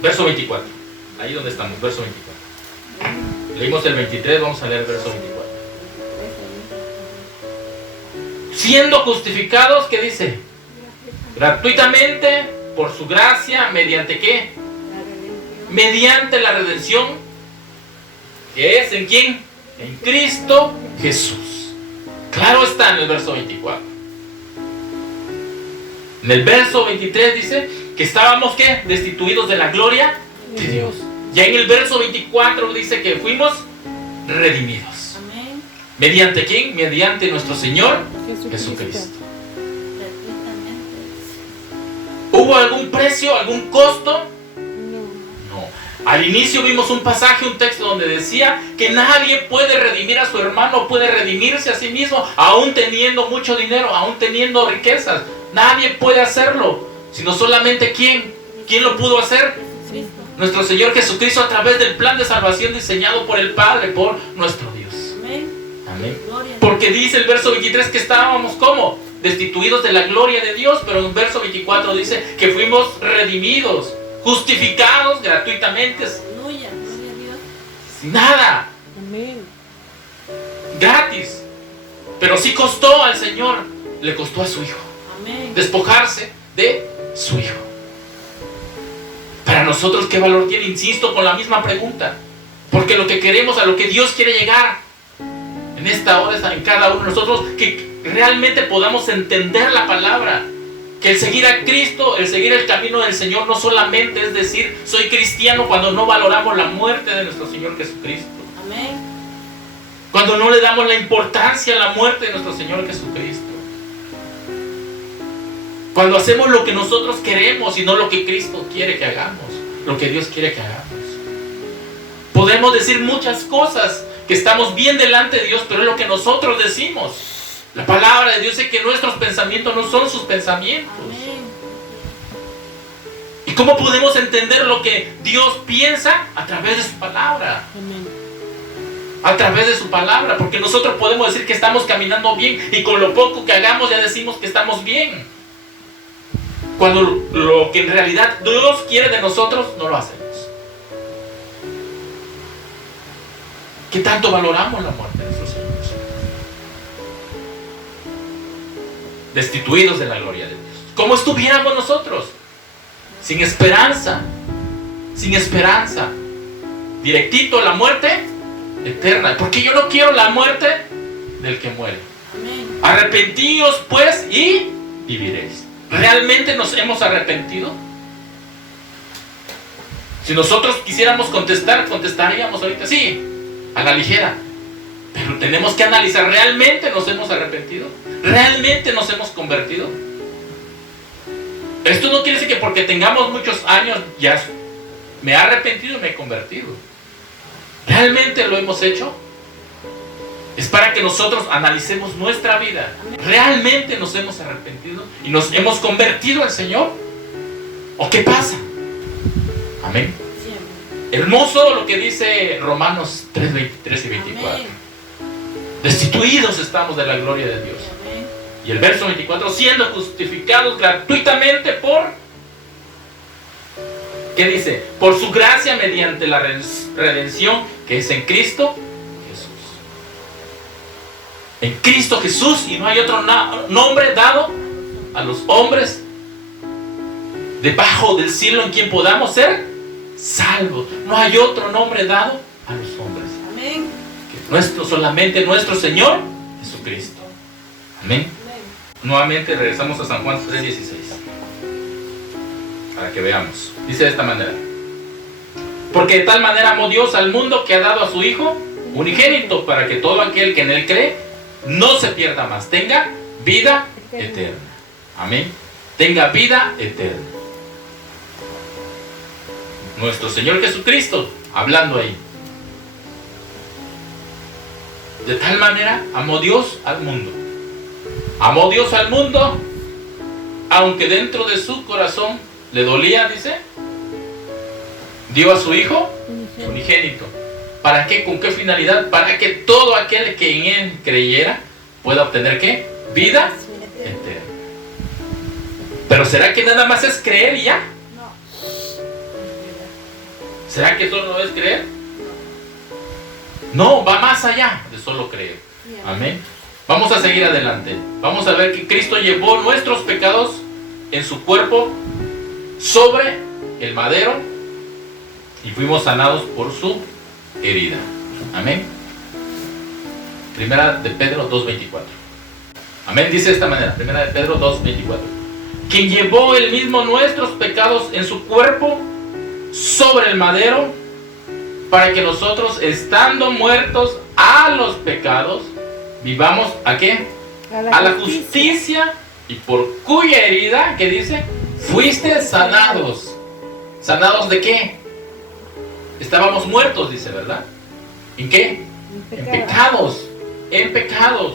Verso 24. Ahí donde estamos, verso 24. Leímos el 23, vamos a leer el verso 24. Siendo justificados, ¿qué dice? Gratuitamente, por su gracia, ¿mediante qué? Mediante la redención, que es ¿en quién? En Cristo Jesús. Claro está en el verso 24. En el verso 23 dice que estábamos ¿qué? Destituidos de la gloria de Dios. Ya en el verso 24 dice que fuimos redimidos. Amén. ¿Mediante quién? Mediante nuestro Señor Jesucristo. ¿Hubo algún precio, algún costo? No. Al inicio vimos un pasaje, un texto donde decía que nadie puede redimir a su hermano, puede redimirse a sí mismo, aún teniendo mucho dinero, aún teniendo riquezas. Nadie puede hacerlo, sino solamente ¿quién? ¿Quién lo pudo hacer? Jesucristo. Nuestro Señor Jesucristo, a través del plan de salvación diseñado por el Padre, por nuestro Dios. Amén. Amén. Gloria a Dios. Porque dice el verso 23 que estábamos ¿cómo? Destituidos de la gloria de Dios, pero en el verso 24 dice que fuimos redimidos, justificados gratuitamente, Aleluya. Gloria a Dios. sin nada, Amén. gratis. Pero sí costó al Señor, le costó a su Hijo Amén. despojarse de su Hijo. Para nosotros, ¿qué valor tiene? Insisto con la misma pregunta, porque lo que queremos, a lo que Dios quiere llegar en esta hora, en cada uno de nosotros, que realmente podamos entender la palabra, que el seguir a Cristo, el seguir el camino del Señor, no solamente es decir soy cristiano cuando no valoramos la muerte de nuestro Señor Jesucristo, Amén. cuando no le damos la importancia a la muerte de nuestro Señor Jesucristo, cuando hacemos lo que nosotros queremos y no lo que Cristo quiere que hagamos, lo que Dios quiere que hagamos. Podemos decir muchas cosas, que estamos bien delante de Dios, pero es lo que nosotros decimos. La palabra de Dios dice que nuestros pensamientos no son sus pensamientos. Amén. ¿Y cómo podemos entender lo que Dios piensa? A través de su palabra. Amén. A través de su palabra. Porque nosotros podemos decir que estamos caminando bien y con lo poco que hagamos ya decimos que estamos bien. Cuando lo que en realidad Dios quiere de nosotros, no lo hacemos. ¿Qué tanto valoramos la muerte de nuestro Señor? Destituidos de la gloria de Dios. ¿Cómo estuviéramos nosotros? Sin esperanza. Sin esperanza. Directito a la muerte eterna. Porque yo no quiero la muerte del que muere. Amén. Arrepentíos pues y viviréis. ¿Realmente nos hemos arrepentido? Si nosotros quisiéramos contestar, contestaríamos ahorita sí, a la ligera. Pero tenemos que analizar, ¿realmente nos hemos arrepentido? ¿Realmente nos hemos convertido? Esto no quiere decir que porque tengamos muchos años ya me he arrepentido y me he convertido. ¿Realmente lo hemos hecho? Es para que nosotros analicemos nuestra vida. ¿Realmente nos hemos arrepentido y nos hemos convertido al Señor? ¿O qué pasa? Amén. Sí, amén. Hermoso lo que dice Romanos 3, 23 y 24. Amén. Destituidos estamos de la gloria de Dios. Amén. Y el verso 24, siendo justificados gratuitamente por... ¿Qué dice? Por su gracia mediante la redención que es en Cristo Jesús. En Cristo Jesús, y no hay otro nombre dado a los hombres debajo del cielo en quien podamos ser salvos. No hay otro nombre dado a los hombres. Amén. Solamente nuestro Señor Jesucristo. Amén. Amén. Nuevamente regresamos a San Juan 3:16 para que veamos. Dice de esta manera: porque de tal manera amó Dios al mundo que ha dado a su Hijo unigénito, para que todo aquel que en él cree no se pierda más, tenga vida eterna. Amén. Tenga vida eterna. Nuestro Señor Jesucristo hablando ahí. De tal manera amó Dios al mundo. Amó Dios al mundo aunque dentro de su corazón le dolía, dice, dio a su Hijo unigénito. ¿Para qué? ¿Con qué finalidad? Para que todo aquel que en Él creyera pueda obtener ¿qué? Vida eterna. Pero ¿será que nada más es creer y ya? No. ¿Será que solo es creer? No, va más allá de solo creer. Amén. Vamos a seguir adelante. Vamos a ver que Cristo llevó nuestros pecados en su cuerpo sobre el madero y fuimos sanados por su herida. Amén. Primera de Pedro 2:24. Amén. Dice de esta manera. Primera de Pedro 2:24. Quien llevó él mismo nuestros pecados en su cuerpo sobre el madero, para que nosotros, estando muertos a los pecados, vivamos ¿a qué? A la justicia, y por cuya herida, ¿qué dice? Fuiste sanados. ¿Sanados de qué? Estábamos muertos, dice, ¿verdad? ¿En qué? En pecados. En pecados.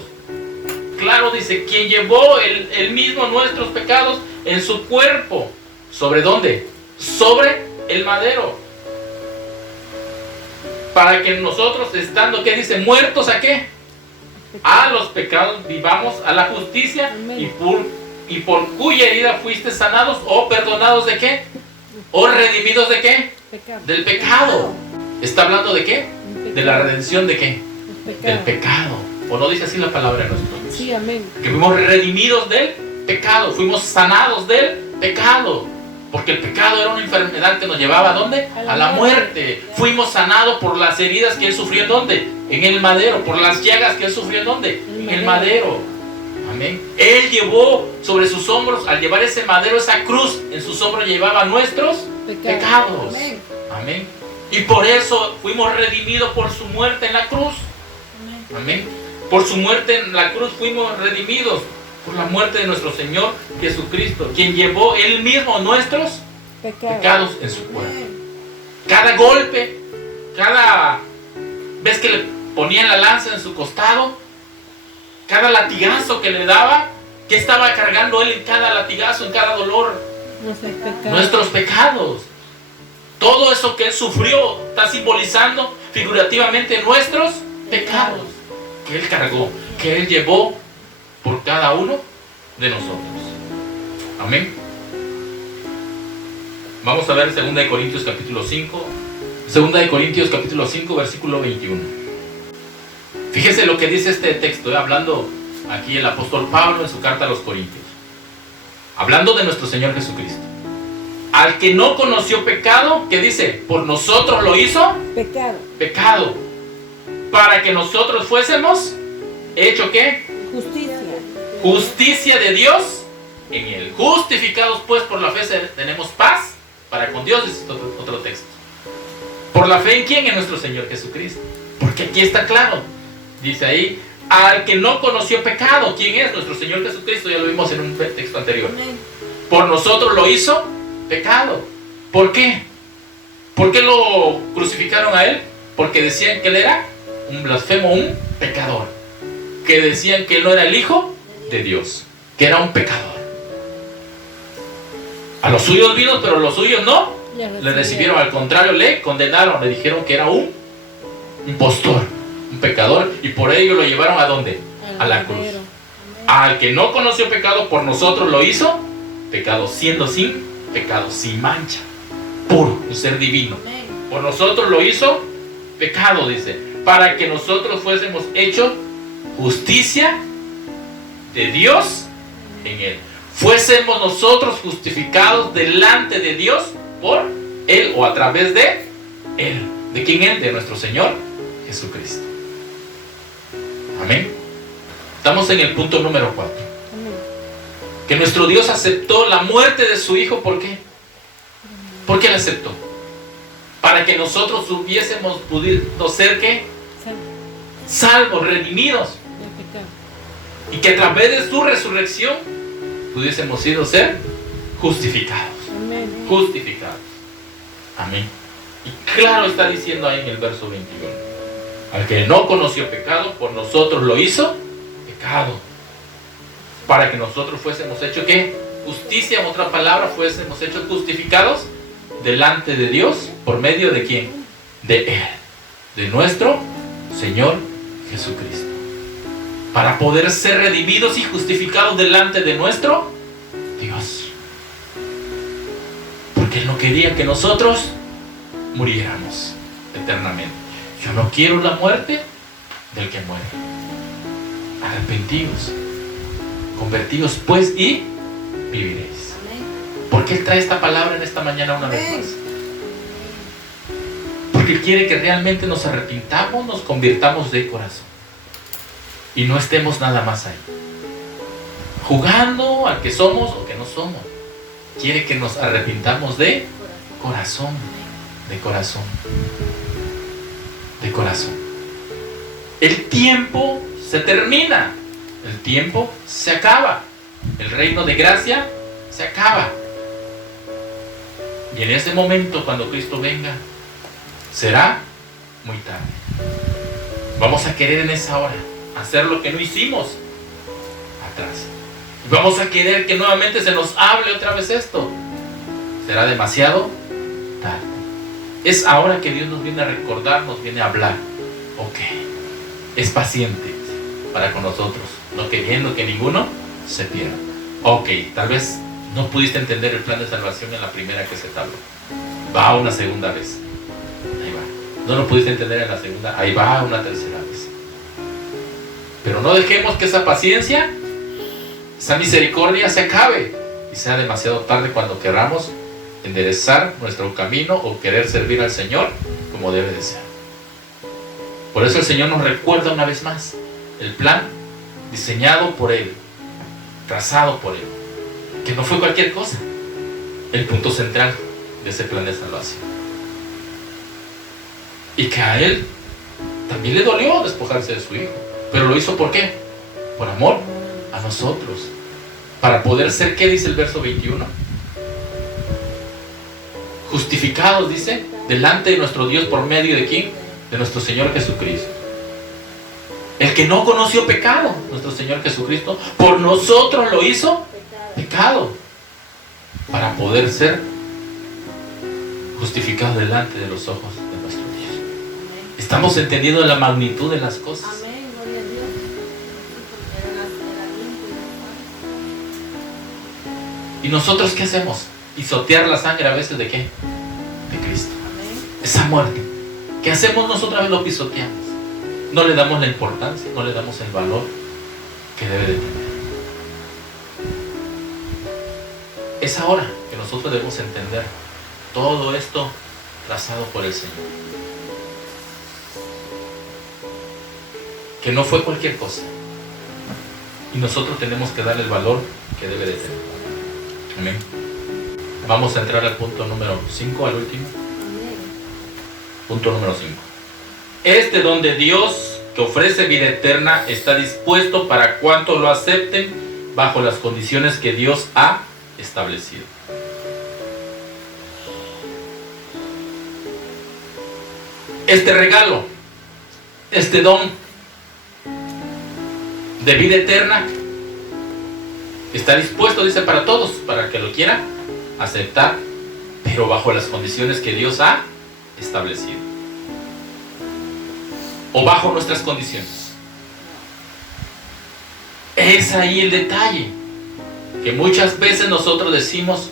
Claro, dice, quien llevó él mismo nuestros pecados en su cuerpo. ¿Sobre dónde? Sobre el madero. Para que nosotros, estando, ¿qué dice? Muertos ¿a qué? A los pecados, vivamos a la justicia. Y por cuya herida fuiste sanados o perdonados ¿de qué? O redimidos ¿de qué? Del pecado. ¿Está hablando de qué? De la redención ¿de qué? Del pecado. ¿O no dice así la palabra nuestra? Sí, amén. Que fuimos redimidos del pecado, fuimos sanados del pecado. Porque el pecado era una enfermedad que nos llevaba ¿a dónde? A la muerte. Fuimos sanados por las heridas que Él sufrió ¿en dónde? En el madero. Por las llagas que Él sufrió ¿en dónde? En el madero. Amén. Él llevó sobre sus hombros, al llevar ese madero, esa cruz, en sus hombros llevaba nuestros pecados. Amén. Amén. Y por eso fuimos redimidos por su muerte en la cruz. Amén. Por su muerte en la cruz fuimos redimidos. Por la muerte de nuestro Señor Jesucristo, quien llevó Él mismo nuestros pecados en su cuerpo. Cada golpe, cada vez que le ponían la lanza en su costado, cada latigazo que le daba, ¿qué estaba cargando Él en cada latigazo, en cada dolor? Nuestros pecados. Todo eso que Él sufrió está simbolizando figurativamente nuestros pecados que Él cargó, que Él llevó por cada uno de nosotros. Amén. Vamos a ver 2 de Corintios capítulo 5. 2 de Corintios capítulo 5 versículo 21. Fíjese lo que dice este texto, hablando aquí el apóstol Pablo en su carta a los Corintios. Hablando de nuestro Señor Jesucristo. Al que no conoció pecado, ¿qué dice? Por nosotros lo hizo pecado. Para que nosotros fuésemos hecho ¿qué? Justicia de Dios en Él. Justificados pues por la fe tenemos paz para con Dios, dice otro texto. ¿Por la fe en quién? En nuestro Señor Jesucristo. Porque aquí está claro. Dice ahí, al que no conoció pecado. ¿Quién es? Nuestro Señor Jesucristo. Ya lo vimos en un texto anterior. Por nosotros lo hizo pecado. ¿Por qué? ¿Por qué lo crucificaron a Él? Porque decían que Él era un blasfemo, un pecador. Que decían que Él no era el Hijo de Dios, que era un pecador. A los suyos vino, pero los suyos no le recibieron. Al contrario, le condenaron, le dijeron que era un impostor, un pecador, y por ello lo llevaron ¿a dónde? A la cruz. Al que no conoció pecado, por nosotros lo hizo pecado, siendo sin pecado, sin mancha, puro, un ser divino. Por nosotros lo hizo pecado, dice, para que nosotros fuésemos hechos justicia de Dios en Él. Fuésemos nosotros justificados delante de Dios por Él o a través de Él. ¿De quién Él? De nuestro Señor Jesucristo. Amén. Estamos en el punto número 4. Que nuestro Dios aceptó la muerte de su Hijo. ¿Por qué? ¿Por qué la aceptó? Para que nosotros hubiésemos podido ser ¿qué? Salvos, redimidos. Y que a través de su resurrección pudiésemos ser justificados. Amén. Justificados. Amén. Y claro está diciendo ahí en el verso 21. Al que no conoció pecado, por nosotros lo hizo pecado. Para que nosotros fuésemos hechos ¿qué? justicia, en otra palabra, fuésemos hechos justificados delante de Dios. ¿Por medio de quién? De Él, de nuestro Señor Jesucristo. Para poder ser redimidos y justificados delante de nuestro Dios. Porque Él no quería que nosotros muriéramos eternamente. Yo no quiero la muerte del que muere. Arrepentidos, convertidos pues y viviréis. ¿Por qué Él trae esta palabra en esta mañana una vez más? Porque Él quiere que realmente nos arrepintamos, nos convirtamos de corazón y no estemos nada más ahí jugando al que somos o que no somos. Quiere que nos arrepintamos de corazón, de corazón, de corazón. El tiempo se termina, el tiempo se acaba, el reino de gracia se acaba. Y en ese momento, cuando Cristo venga, será muy tarde. Vamos a querer en esa hora hacer lo que no hicimos atrás. Vamos a querer que nuevamente se nos hable otra vez esto. Será demasiado tarde. Es ahora que Dios nos viene a recordar, nos viene a hablar. Ok, es paciente para con nosotros, no queriendo que ninguno se pierda. Ok, tal vez no pudiste entender el plan de salvación en la primera que se te habló. Va una segunda vez. Ahí va. No lo pudiste entender en la segunda. Ahí va una tercera vez. Pero no dejemos que esa paciencia, esa misericordia se acabe y sea demasiado tarde cuando queramos enderezar nuestro camino o querer servir al Señor como debe de ser. Por eso el Señor nos recuerda una vez más el plan diseñado por Él, trazado por Él, que no fue cualquier cosa, el punto central de ese plan de salvación. Y que a Él también le dolió despojarse de su Hijo, pero lo hizo ¿por qué? Por amor a nosotros, para poder ser, ¿qué dice el verso 21? Justificados, dice, delante de nuestro Dios por medio de ¿quién? De nuestro Señor Jesucristo. El que no conoció pecado, nuestro Señor Jesucristo, por nosotros lo hizo pecado, para poder ser justificado delante de los ojos de nuestro Dios. Estamos entendiendo la magnitud de las cosas. Amén, gloria a Dios. ¿Y nosotros qué hacemos? Pisotear la sangre a veces ¿de qué? De Cristo. Amén. Esa muerte. ¿Qué hacemos nosotros? Lo pisoteamos. No le damos la importancia, no le damos el valor que debe de tener. Es ahora que nosotros debemos entender todo esto trazado por el Señor. Que no fue cualquier cosa. Y nosotros tenemos que darle el valor que debe de tener. Amén. Vamos a entrar al punto número 5, al último. Amén. Punto número 5. Este don de Dios que ofrece vida eterna está dispuesto para cuantos lo acepten bajo las condiciones que Dios ha establecido. Este regalo, este don de vida eterna está dispuesto, dice, para todos, para el que lo quiera aceptar, pero bajo las condiciones que Dios ha establecido. O bajo nuestras condiciones. Es ahí el detalle, que muchas veces nosotros decimos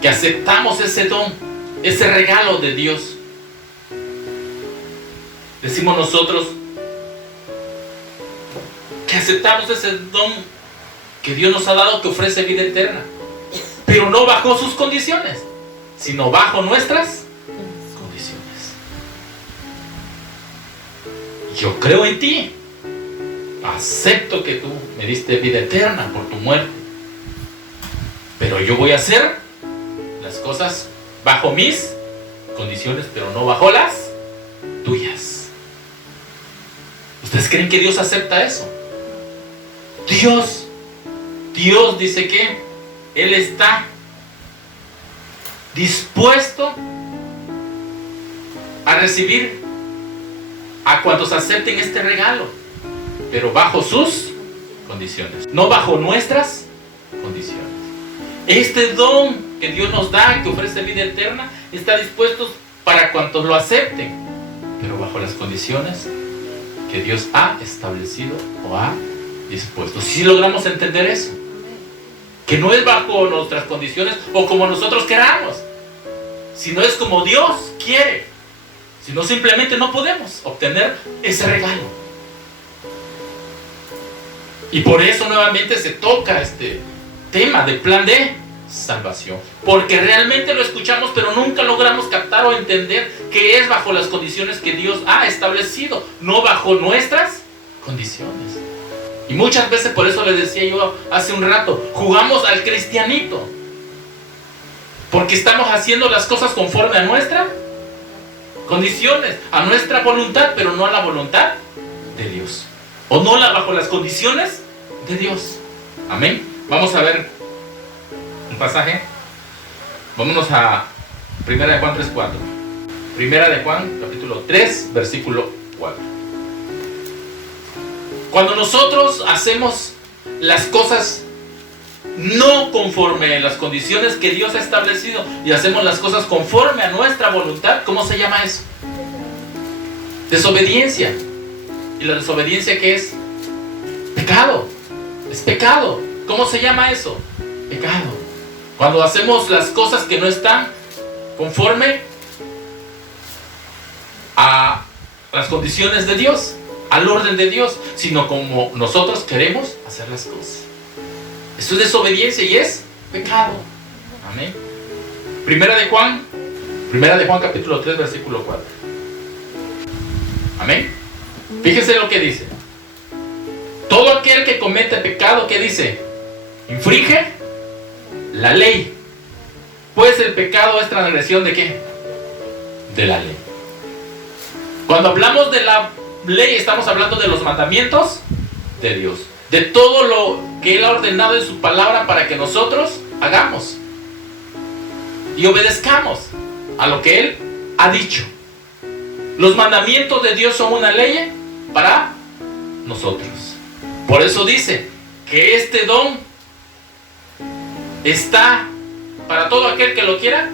que aceptamos ese don, ese regalo de Dios. Decimos nosotros que aceptamos ese don que Dios nos ha dado, que ofrece vida eterna, pero no bajo sus condiciones, sino bajo nuestras condiciones. Yo creo en ti, acepto que tú me diste vida eterna por tu muerte, pero yo voy a hacer las cosas bajo mis condiciones, pero no bajo las tuyas. ¿Ustedes creen que Dios acepta eso? Dios dice que Él está dispuesto a recibir a cuantos acepten este regalo, pero bajo sus condiciones, no bajo nuestras condiciones. Este don que Dios nos da, que ofrece vida eterna, está dispuesto para cuantos lo acepten, pero bajo las condiciones que Dios ha establecido o ha dispuesto. Si logramos entender eso, que no es bajo nuestras condiciones o como nosotros queramos, sino es como Dios quiere. Si no, simplemente no podemos obtener ese regalo. Y por eso nuevamente se toca este tema del plan de salvación, porque realmente lo escuchamos pero nunca logramos captar o entender que es bajo las condiciones que Dios ha establecido, no bajo nuestras condiciones. Y muchas veces, por eso les decía yo hace un rato, jugamos al cristianito, porque estamos haciendo las cosas conforme a nuestras condiciones, a nuestra voluntad, pero no a la voluntad de Dios, o no bajo las condiciones de Dios. Amén. Vamos a ver un pasaje. Vámonos a 1 de Juan 3:4. 1 de Juan, capítulo 3, versículo 4. Cuando nosotros hacemos las cosas no conforme a las condiciones que Dios ha establecido y hacemos las cosas conforme a nuestra voluntad, ¿cómo se llama eso? Desobediencia. ¿Y la desobediencia qué es? Pecado. Es pecado. ¿Cómo se llama eso? Pecado. Cuando hacemos las cosas que no están conforme a las condiciones de Dios, al orden de Dios, sino como nosotros queremos hacer las cosas. Eso es desobediencia y es pecado. Amén. Primera de Juan capítulo 3, versículo 4. Amén. Fíjense lo que dice. Todo aquel que comete pecado, ¿qué dice? Infringe la ley. Pues el pecado es transgresión ¿de qué? De la ley. Cuando hablamos de la ley, estamos hablando de los mandamientos de Dios, de todo lo que Él ha ordenado en su palabra para que nosotros hagamos y obedezcamos a lo que Él ha dicho. Los mandamientos de Dios son una ley para nosotros. Por eso dice que este don está para todo aquel que lo quiera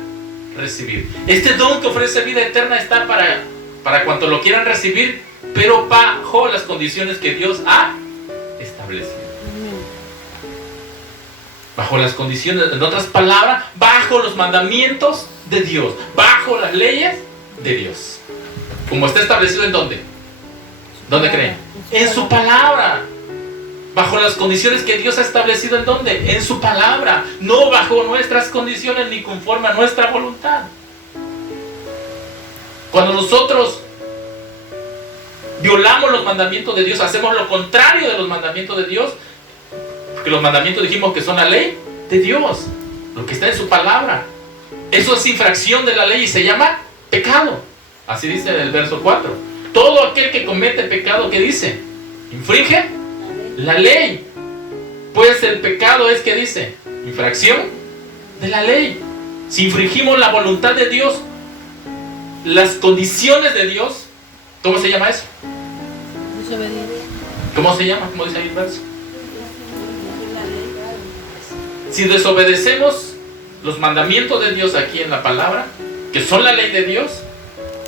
recibir. Este don que ofrece vida eterna está para cuantos lo quieran recibir, pero bajo las condiciones que Dios ha establecido. Bajo las condiciones, en otras palabras, bajo los mandamientos de Dios, bajo las leyes de Dios. Como está establecido ¿en dónde? ¿Dónde creen? En su palabra. Bajo las condiciones que Dios ha establecido ¿en dónde? En su palabra. No bajo nuestras condiciones ni conforme a nuestra voluntad. Cuando nosotros violamos los mandamientos de Dios, hacemos lo contrario de los mandamientos de Dios, porque los mandamientos dijimos que son la ley de Dios, lo que está en su palabra. Eso es infracción de la ley y se llama pecado. Así dice en el verso 4. Todo aquel que comete pecado, ¿qué dice? Infringe la ley. Pues el pecado es, ¿qué dice? Infracción de la ley. Si infringimos la voluntad de Dios, las condiciones de Dios, ¿cómo se llama eso? Desobediencia. ¿Cómo se llama? ¿Cómo dice ahí el verso? Si desobedecemos los mandamientos de Dios aquí en la palabra, que son la ley de Dios,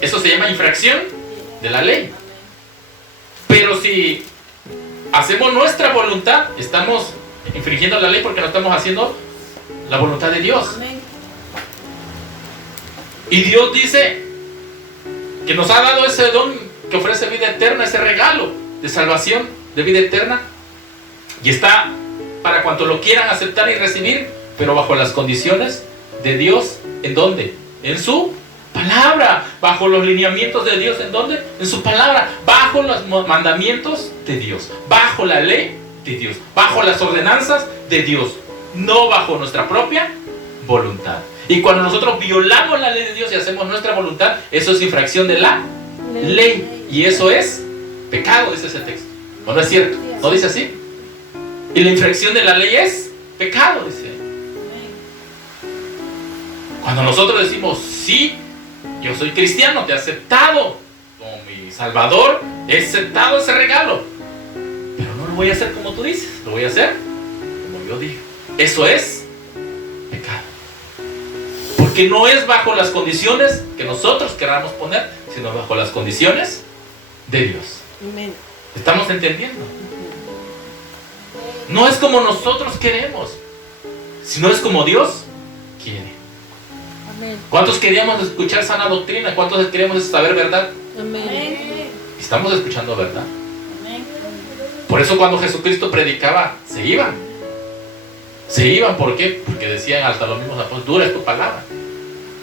eso se llama infracción de la ley. Pero si hacemos nuestra voluntad, estamos infringiendo la ley porque no estamos haciendo la voluntad de Dios. Y Dios dice que nos ha dado ese don que ofrece vida eterna, ese regalo de salvación, de vida eterna, y está para cuantos lo quieran aceptar y recibir, pero bajo las condiciones de Dios. ¿En dónde? En su palabra. Bajo los lineamientos de Dios. ¿En dónde? En su palabra. Bajo los mandamientos de Dios, bajo la ley de Dios, bajo las ordenanzas de Dios, no bajo nuestra propia voluntad. Y cuando nosotros violamos la ley de Dios y hacemos nuestra voluntad, eso es infracción de la ley. Y eso es pecado, dice ese texto. ¿O no es cierto? ¿No dice así? Y la infracción de la ley es pecado, dice. Cuando nosotros decimos, sí, yo soy cristiano, te he aceptado como mi Salvador, he aceptado ese regalo, pero no lo voy a hacer como tú dices, lo voy a hacer como yo digo. Eso es Porque no es bajo las condiciones que nosotros queramos poner, sino bajo las condiciones de Dios. Amén. ¿Estamos entendiendo? No es como nosotros queremos, sino es como Dios quiere. Amén. ¿Cuántos queríamos escuchar sana doctrina? ¿Cuántos queríamos saber verdad? Amén. Estamos escuchando verdad. Por eso cuando Jesucristo predicaba, se iban. Se iban, ¿por qué? Porque decían hasta los mismos apóstoles, dura es tu palabra.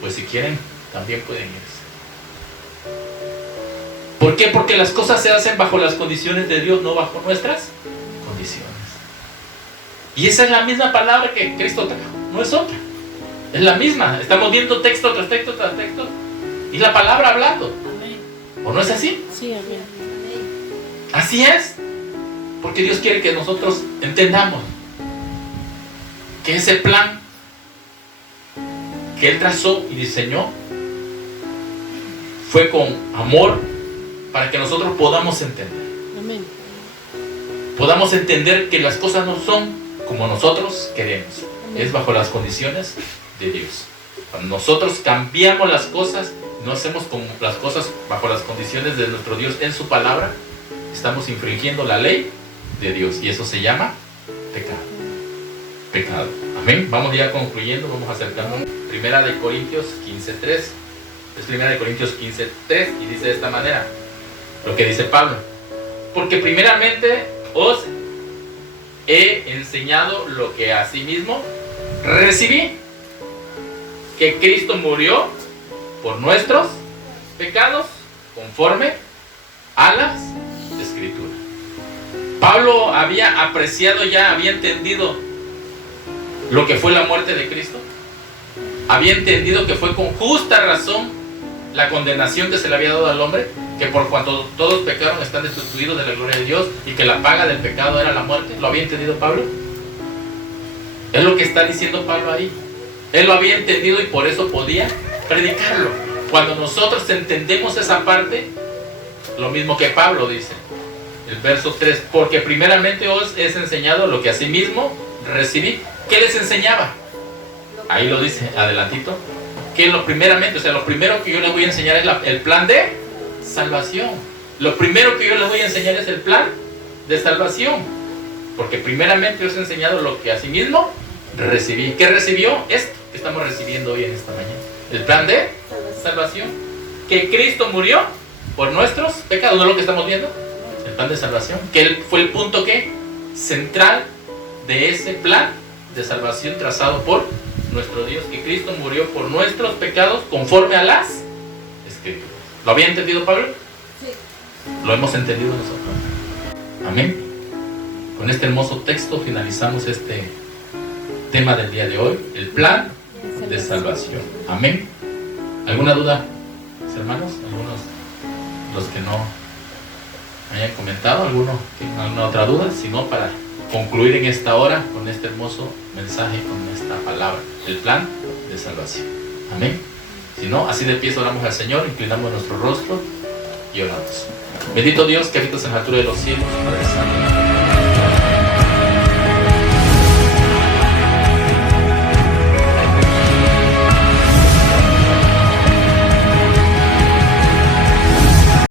Pues si quieren, también pueden irse. ¿Por qué? Porque las cosas se hacen bajo las condiciones de Dios, no bajo nuestras condiciones. Y esa es la misma palabra que Cristo trajo, no es otra. Es la misma. Estamos viendo texto tras texto tras texto. Y la palabra hablando. Amén. ¿O no es así? Sí, amén. Así es. Porque Dios quiere que nosotros entendamos que ese plan que Él trazó y diseñó fue con amor para que nosotros podamos entender. Amén. Podamos entender que las cosas no son como nosotros queremos. Es bajo las condiciones de Dios. Cuando nosotros cambiamos las cosas, no hacemos como las cosas bajo las condiciones de nuestro Dios en su palabra, estamos infringiendo la ley de Dios. Y eso se llama pecado. Pecado. Amén. Vamos ya concluyendo, vamos acercándonos. Primera de Corintios 15:3. Es Primera de Corintios 15:3 y dice de esta manera lo que dice Pablo. Porque primeramente os he enseñado lo que asimismo recibí, que Cristo murió por nuestros pecados conforme a las Escrituras. Pablo había apreciado ya, había entendido lo que fue la muerte de Cristo. Había entendido que fue con justa razón la condenación que se le había dado al hombre, que por cuanto todos pecaron están destituidos de la gloria de Dios y que la paga del pecado era la muerte. ¿Lo había entendido Pablo? Es lo que está diciendo Pablo ahí. Él lo había entendido y por eso podía predicarlo. Cuando nosotros entendemos esa parte, lo mismo que Pablo dice, el verso 3, porque primeramente os he enseñado lo que asimismo recibí. ¿Qué les enseñaba? Ahí lo dice adelantito, que lo primeramente, o sea, lo primero que yo les voy a enseñar es el plan de salvación. Lo primero que yo les voy a enseñar es el plan de salvación, porque primeramente os he enseñado lo que asimismo recibí. ¿Qué recibió? Esto que estamos recibiendo hoy en esta mañana, el plan de salvación, que Cristo murió por nuestros pecados. ¿No es lo que estamos viendo? El plan de salvación, que él fue el punto que central de ese plan de salvación trazado por nuestro Dios, que Cristo murió por nuestros pecados conforme a las Escrituras. ¿Lo había entendido Pablo? Sí. Lo hemos entendido nosotros. Amén. Con este hermoso texto finalizamos este tema del día de hoy, el plan de salvación. Amén. ¿Alguna duda, mis hermanos? ¿Algunos los que no hayan comentado? ¿Alguno tiene alguna otra duda? Si no, para concluir en esta hora con este hermoso mensaje, con esta palabra, el plan de salvación. Amén. Si no, así de pie oramos al Señor, inclinamos nuestro rostro y oramos. Bendito Dios que habitas en la altura de los cielos, Padre Santo.